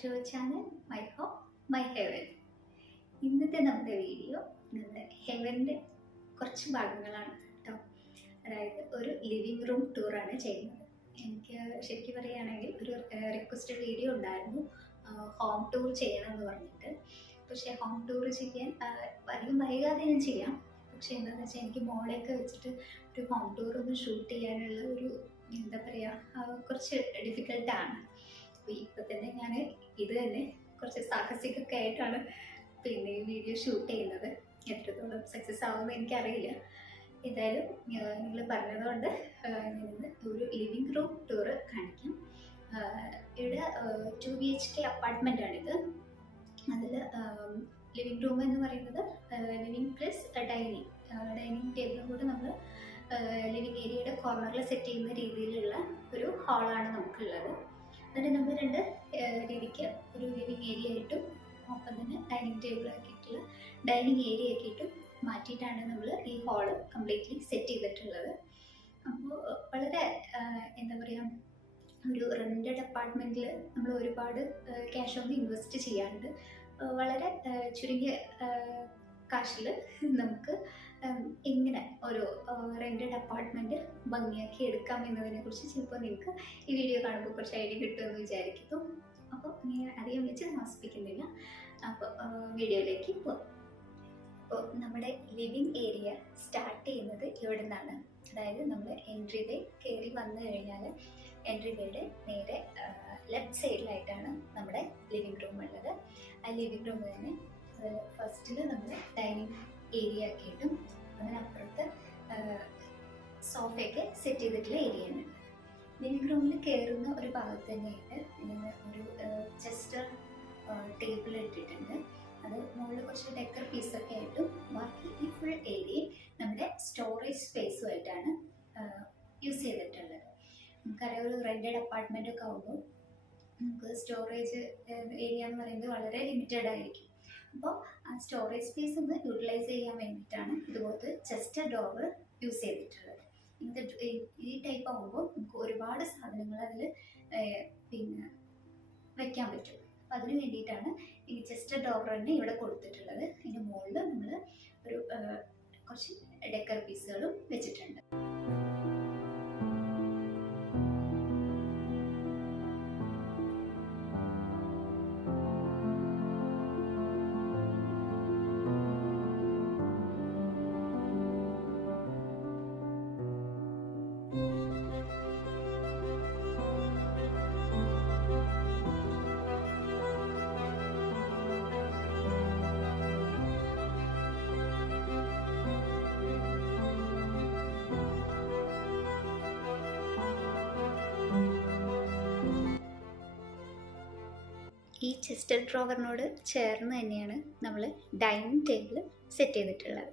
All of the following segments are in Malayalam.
To our channel my home my heaven. ഇന്നത്തെ നമ്മുടെ വീഡിയോ നമ്മുടെ ഹെവൻ്റെ കുറച്ച് ഭാഗങ്ങളാണ് കേട്ടോ. അതായത് ഒരു ലിവിങ് റൂം ടൂറാണ് ചെയ്യുന്നത്. എനിക്ക് ശരിക്കും പറയുകയാണെങ്കിൽ ഒരു റിക്വസ്റ്റഡ് വീഡിയോ ഉണ്ടായിരുന്നു, ഹോം ടൂർ ചെയ്യണം എന്ന് പറഞ്ഞിട്ട്. പക്ഷേ ഹോം ടൂർ ചെയ്യാൻ അധികം വൈകാതെ ഞാൻ ചെയ്യാം. പക്ഷേ എന്താണെന്ന് വെച്ചാൽ എനിക്ക് മോളെയൊക്കെ വെച്ചിട്ട് ഒരു ഹോം ടൂർ ഒന്ന് ഷൂട്ട് ചെയ്യാനുള്ള ഒരു എന്താ പറയുക, കുറച്ച് ഡിഫിക്കൽട്ടാണ്. അപ്പോൾ ഇപ്പം തന്നെ ഞാൻ ഇത് തന്നെ കുറച്ച് സാഹസികമൊക്കെ ആയിട്ടാണ് പിന്നെ ഈ വീഡിയോ ഷൂട്ട് ചെയ്യുന്നത്. എത്രത്തോളം സക്സസ് ആവുമെന്ന് എനിക്കറിയില്ല. എന്തായാലും നിങ്ങൾ പറഞ്ഞതുകൊണ്ട് ഞാനിന്ന് ഒരു ലിവിങ് റൂം ടൂറ് കാണിക്കാം. ഇവിടെ 2 BHK അപ്പാർട്ട്മെൻറ്റാണിത്. അതിൽ ലിവിങ് റൂം എന്ന് പറയുന്നത് ലിവിങ് പ്ലസ് ഡൈനിങ് ടേബിളും കൂടെ നമ്മൾ ലിവിങ് ഏരിയയുടെ കോർണറിൽ സെറ്റ് ചെയ്യുന്ന രീതിയിലുള്ള ഒരു ഹാളാണ് നമുക്കുള്ളത്. എന്നിട്ട് നമ്മൾ 2 രീതിക്ക് ഒരു ലിവിങ് ഏരിയ ആയിട്ടും ഒപ്പം തന്നെ ഡൈനിങ് ടേബിൾ ആക്കിയിട്ടുള്ള ഡൈനിങ് ഏരിയ ആക്കിയിട്ടും മാറ്റിയിട്ടാണ് നമ്മൾ ഈ ഹാള് കംപ്ലീറ്റ്ലി സെറ്റ് ചെയ്തിട്ടുള്ളത്. അപ്പോൾ വളരെ എന്താ പറയുക, ഒരു റെൻറ്റഡ് അപ്പാർട്ട്മെൻറ്റിൽ നമ്മൾ ഒരുപാട് ക്യാഷ് ഒന്നും ഇൻവെസ്റ്റ് ചെയ്യാണ്ട് വളരെ ചുരുങ്ങിയ കാശിൽ നമുക്ക് എങ്ങനെ ഒരു റെൻറ്റഡ് അപ്പാർട്ട്മെൻറ്റ് ഭംഗിയാക്കി എടുക്കാം എന്നതിനെക്കുറിച്ച് ചിലപ്പോൾ നിങ്ങൾക്ക് ഈ വീഡിയോ കാണുമ്പോൾ കുറച്ച് ഐഡിയ കിട്ടുമെന്ന് വിചാരിക്കുന്നു. അപ്പോൾ ഞാൻ അധികം വെച്ച് താമസിപ്പിക്കുന്നില്ല. അപ്പോൾ വീഡിയോയിലേക്ക് പോകാം. അപ്പോൾ നമ്മുടെ ലിവിങ് ഏരിയ സ്റ്റാർട്ട് ചെയ്യുന്നത് ഇവിടെ നിന്നാണ്. അതായത് നമ്മൾ എൻട്രി വേ കയറി വന്നു കഴിഞ്ഞാൽ എൻട്രി വേയുടെ നേരെ ലെഫ്റ്റ് സൈഡിലായിട്ടാണ് നമ്മുടെ ലിവിങ് റൂം ഉള്ളത്. ആ ലിവിങ് റൂം തന്നെ ഫസ്റ്റിൽ നമ്മൾ ഡൈനിങ് ഏരിയ ആക്കിയിട്ടും അതിനപ്പുറത്ത് സോഫയൊക്കെ സെറ്റ് ചെയ്തിട്ടുള്ള ഏരിയ ആണ്. ലിവിങ് റൂമിൽ കയറുന്ന ഒരു ഭാഗത്ത് തന്നെയായിട്ട് ഒരു ചെസ്റ്റർ ടേബിൾ ഇട്ടിട്ടുണ്ട്. അത് മുകളിൽ കുറച്ച് ഡെക്കർ പീസൊക്കെ ആയിട്ടും ബാക്കി ഈ ഫുൾ ഏരിയയും നമ്മുടെ സ്റ്റോറേജ് സ്പേസുമായിട്ടാണ് യൂസ് ചെയ്തിട്ടുള്ളത്. നമുക്കറിയാം, ഒരു റെൻറ്റഡ് അപ്പാർട്ട്മെൻ്റ് ഒക്കെ ആകുമ്പോൾ നമുക്ക് സ്റ്റോറേജ് ഏരിയ എന്ന് പറയുന്നത് വളരെ ലിമിറ്റഡ് ആയിരിക്കും. അപ്പോൾ ആ സ്റ്റോറേജ് സ്പേസ് ഒന്ന് യൂട്ടിലൈസ് ചെയ്യാൻ വേണ്ടിയിട്ടാണ് ഇതുപോലത്തെ ചെസ്റ്റർ ഡോർ യൂസ് ചെയ്തിട്ടുള്ളത്. ഈ ടൈപ്പ് ആകുമ്പോൾ നമുക്ക് ഒരുപാട് സാധനങ്ങൾ അതിൽ പിന്നെ വയ്ക്കാൻ പറ്റും. അപ്പം അതിന് വേണ്ടിയിട്ടാണ് ഈ ചെസ്റ്റർ ഡോർ തന്നെ ഇവിടെ കൊടുത്തിട്ടുള്ളത്. ഇതിൻ്റെ മുകളിൽ നമ്മൾ ഒരു കുറച്ച് ഡെക്കർ പീസുകളും വെച്ചിട്ടുണ്ട്. ഈ ചെസ്റ്റർ ഡ്രോവറിനോട് ചേർന്ന് തന്നെയാണ് നമ്മൾ ഡൈനിങ് ടേബിൾ സെറ്റ് ചെയ്തിട്ടുള്ളത്.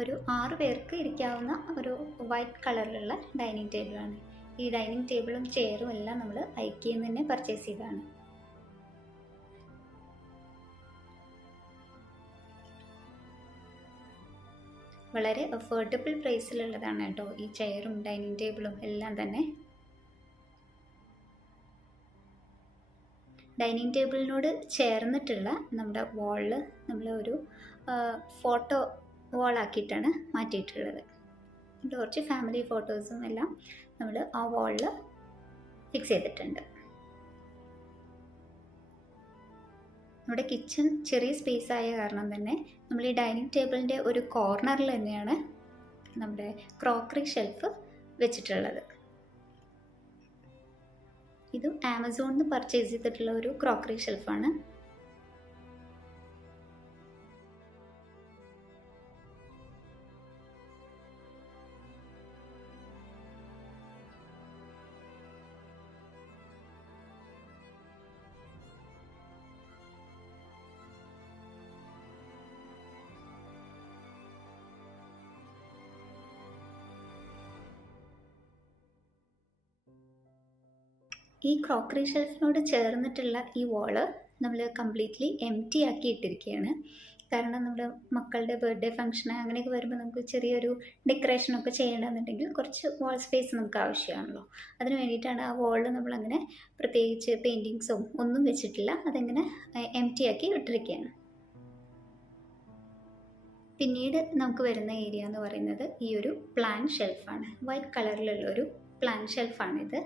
ഒരു 6 പേർക്ക് ഇരിക്കാവുന്ന ഒരു വൈറ്റ് കളറിലുള്ള ഡൈനിങ് ടേബിളാണ്. ഈ ഡൈനിങ് ടേബിളും ചെയറും എല്ലാം നമ്മൾ ഐക്കിയിൽ നിന്ന് തന്നെ പർച്ചേസ് ചെയ്തതാണ്. വളരെ അഫോർഡബിൾ പ്രൈസിലുള്ളതാണ് കേട്ടോ ഈ ചെയറും ഡൈനിങ് ടേബിളും എല്ലാം തന്നെ. ഡൈനിങ് ടേബിളിനോട് ചേർന്നിട്ടുള്ള നമ്മുടെ വാളിൽ നമ്മൾ ഒരു ഫോട്ടോ വാളാക്കിയിട്ടാണ് മാറ്റിയിട്ടുള്ളത്. കുറച്ച് ഫാമിലി ഫോട്ടോസും എല്ലാം നമ്മൾ ആ വാളിൽ ഫിക്സ് ചെയ്തിട്ടുണ്ട്. നമ്മുടെ കിച്ചൺ ചെറിയ സ്പേസ് ആയ കാരണം തന്നെ നമ്മൾ ഈ ഡൈനിങ് ടേബിളിൻ്റെ ഒരു കോർണറിൽ തന്നെയാണ് നമ്മുടെ ക്രോക്കറി ഷെൽഫ് വെച്ചിട്ടുള്ളത്. ഇതും ആമസോണിൽ നിന്ന് പർച്ചേസ് ചെയ്തിട്ടുള്ള ഒരു ക്രോക്കറി ഷെൽഫാണ്. ഈ ക്രോക്കറി ഷെൽഫിനോട് ചേർന്നിട്ടുള്ള ഈ വാള് നമ്മൾ കംപ്ലീറ്റ്ലി എംറ്റി ആക്കി ഇട്ടിരിക്കുകയാണ്. കാരണം നമ്മുടെ മക്കളുടെ ബർത്ത്ഡേ ഫംഗ്ഷൻ അങ്ങനെയൊക്കെ വരുമ്പോൾ നമുക്ക് ചെറിയൊരു ഡെക്കറേഷനൊക്കെ ചെയ്യണമെന്നുണ്ടെങ്കിൽ കുറച്ച് വാൾ സ്പേസ് നമുക്ക് ആവശ്യമാണല്ലോ. അതിന് വേണ്ടിയിട്ടാണ് ആ വാളിൽ നമ്മളങ്ങനെ പ്രത്യേകിച്ച് പെയിൻറ്റിങ്സും ഒന്നും വെച്ചിട്ടില്ല, അതിങ്ങനെ എം ടി ആക്കി ഇട്ടിരിക്കുകയാണ്. പിന്നീട് നമുക്ക് വരുന്ന ഏരിയ എന്ന് പറയുന്നത് ഈ ഒരു പ്ലാൻ ഷെൽഫാണ്. വൈറ്റ് കളറിലുള്ള ഒരു പ്ലാൻ ഷെൽഫാണിത്.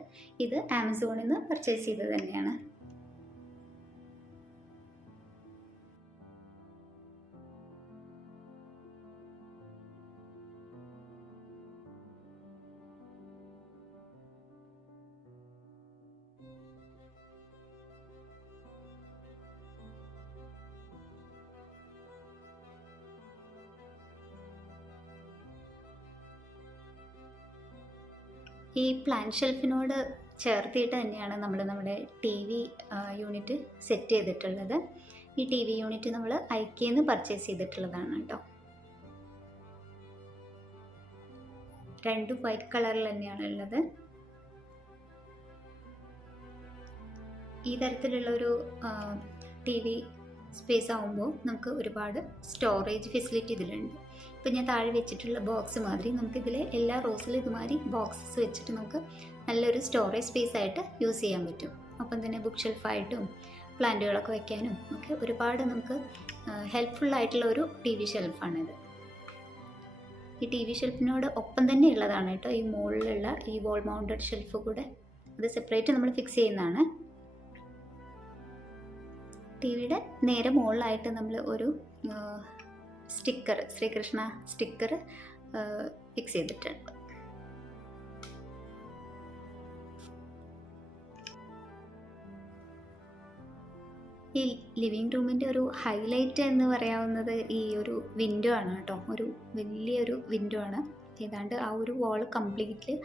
ഇത് ആമസോണിൽ നിന്ന് പർച്ചേസ് ചെയ്തത് തന്നെയാണ്. ഈ പ്ലാൻ ഷെൽഫിനോട് ചേർത്തിട്ട് തന്നെയാണ് നമ്മൾ നമ്മുടെ ടി വി യൂണിറ്റ് സെറ്റ് ചെയ്തിട്ടുള്ളത്. ഈ ടി വി യൂണിറ്റ് നമ്മൾ ഐക്കയിൽ നിന്ന് പർച്ചേസ് ചെയ്തിട്ടുള്ളതാണ് കേട്ടോ. രണ്ടും വൈറ്റ് കളറിൽ തന്നെയാണ് ഉള്ളത്. ഈ തരത്തിലുള്ളൊരു ടി വി സ്പേസ് ആകുമ്പോൾ നമുക്ക് ഒരുപാട് സ്റ്റോറേജ് ഫെസിലിറ്റി ഇതിലുണ്ട്. ഇപ്പോൾ ഞാൻ താഴെ വെച്ചിട്ടുള്ള ബോക്സ് മാതിരി നമുക്കിതിൽ എല്ലാ റോസിലും ഇതുമാതിരി ബോക്സസ് വെച്ചിട്ട് നമുക്ക് നല്ലൊരു സ്റ്റോറേജ് സ്പേസ് ആയിട്ട് യൂസ് ചെയ്യാൻ പറ്റും. അപ്പം തന്നെ ബുക്ക് ഷെൽഫായിട്ടും പ്ലാന്റുകളൊക്കെ വയ്ക്കാനും ഒക്കെ ഒരുപാട് നമുക്ക് ഹെൽപ്ഫുള്ളായിട്ടുള്ള ഒരു ടി വി ഷെൽഫാണിത്. ഈ ടി വി ഷെൽഫിനോട് ഒപ്പം തന്നെ ഉള്ളതാണ് കേട്ടോ ഈ മുകളിലുള്ള ഈ വാൾ മൗണ്ടഡ് ഷെൽഫ് കൂടെ. അത് സെപ്പറേറ്റ് നമ്മൾ ഫിക്സ് ചെയ്യുന്നതാണ്. ടി വിയുടെ നേരെ മുകളിലായിട്ട് നമ്മൾ ഒരു സ്റ്റിക്കർ, ശ്രീകൃഷ്ണ സ്റ്റിക്കർ ഫിക്സ് ചെയ്തിട്ടുണ്ട്. ഈ ലിവിങ് റൂമിൻ്റെ ഒരു ഹൈലൈറ്റ് എന്ന് പറയാവുന്നത് ഈ ഒരു വിൻഡോ ആണ് കേട്ടോ. ഒരു വലിയൊരു വിൻഡോ ആണ്. ഏതാണ്ട് ആ ഒരു വാൾ കംപ്ലീറ്റ്ലി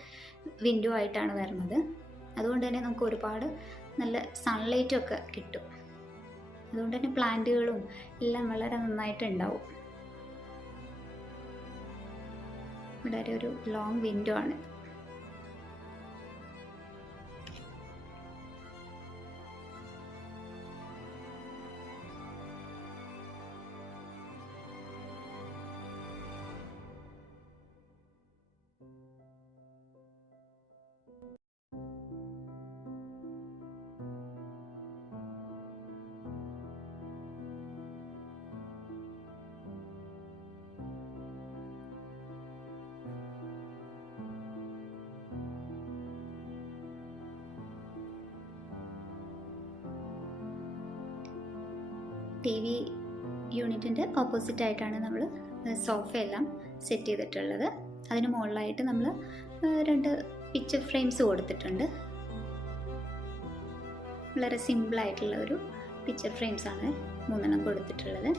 വിൻഡോ ആയിട്ടാണ് വരുന്നത്. അതുകൊണ്ട് തന്നെ നമുക്ക് ഒരുപാട് നല്ല സൺലൈറ്റൊക്കെ കിട്ടും. അതുകൊണ്ട് തന്നെ പ്ലാന്റുകളും എല്ലാം വളരെ നന്നായിട്ടുണ്ടാവും. ഇവിടെ ഒരു ലോങ് വിൻഡോ ആണ്. ടി വി യൂണിറ്റിൻ്റെ ഓപ്പോസിറ്റ് ആയിട്ടാണ് നമ്മൾ സോഫയെല്ലാം സെറ്റ് ചെയ്തിട്ടുള്ളത്. അതിന് മുകളിലായിട്ട് നമ്മൾ 2 പിക്ചർ ഫ്രെയിംസ് കൊടുത്തിട്ടുണ്ട്. വളരെ സിമ്പിളായിട്ടുള്ള ഒരു പിക്ചർ ഫ്രെയിംസാണ് 3 കൊടുത്തിട്ടുള്ളത്.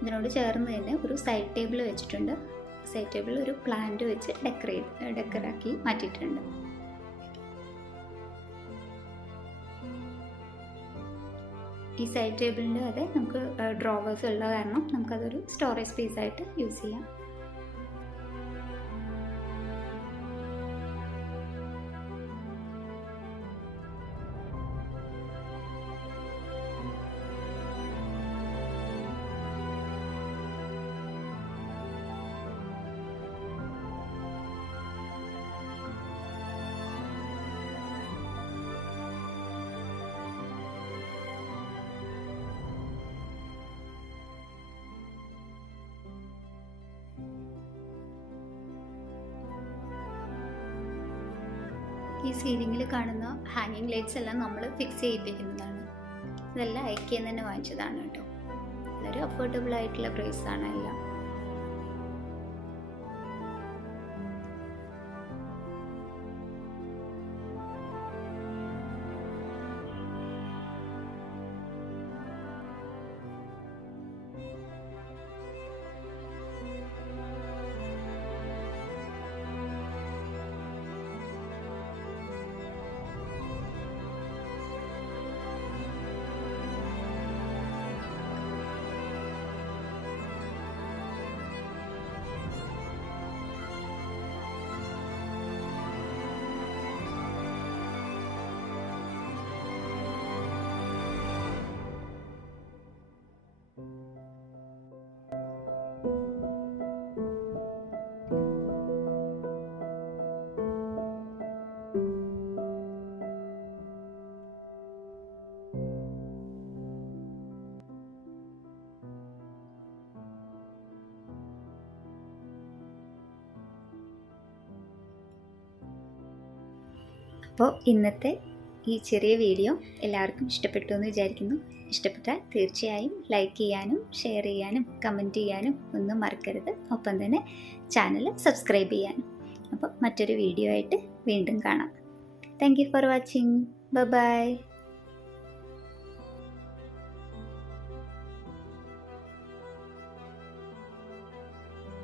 ഇതിനോട് ചേർന്ന് തന്നെ ഒരു സൈഡ് ടേബിൾ വെച്ചിട്ടുണ്ട്. സൈഡ് ടേബിൾ ഒരു പ്ലാന്റ് വെച്ച് ഡെക്കറാക്കി മാറ്റിയിട്ടുണ്ട്. ഈ സൈഡ് ടേബിളിൻ്റെ അതെ നമുക്ക് ഡ്രോവേഴ്സ് ഉള്ള കാരണം നമുക്കതൊരു സ്റ്റോറേജ് സ്പേസ് ആയിട്ട് യൂസ് ചെയ്യാം. ഈ സീലിങ്ങിൽ കാണുന്ന ഹാങ്ങിങ് ലൈറ്റ്സ് എല്ലാം നമ്മൾ ഫിക്സ് ചെയ്യിപ്പിക്കുന്നതാണ്. ഇതെല്ലാം ഐക്കയിൽ തന്നെ വാങ്ങിച്ചതാണ് കേട്ടോ. വളരെ അഫോർഡബിൾ ആയിട്ടുള്ള പ്രൈസാണ് എല്ലാം. അപ്പോൾ ഇന്നത്തെ ഈ ചെറിയ വീഡിയോ എല്ലാവർക്കും ഇഷ്ടപ്പെട്ടു എന്ന് വിചാരിക്കുന്നു. ഇഷ്ടപ്പെട്ടാൽ തീർച്ചയായും ലൈക്ക് ചെയ്യാനും ഷെയർ ചെയ്യാനും കമൻറ്റ് ചെയ്യാനും ഒന്നും മറക്കരുത്. ഒപ്പം തന്നെ ചാനൽ സബ്സ്ക്രൈബ് ചെയ്യാനും. അപ്പോൾ മറ്റൊരു വീഡിയോ ആയിട്ട് വീണ്ടും കാണാം. Thank you for watching. By.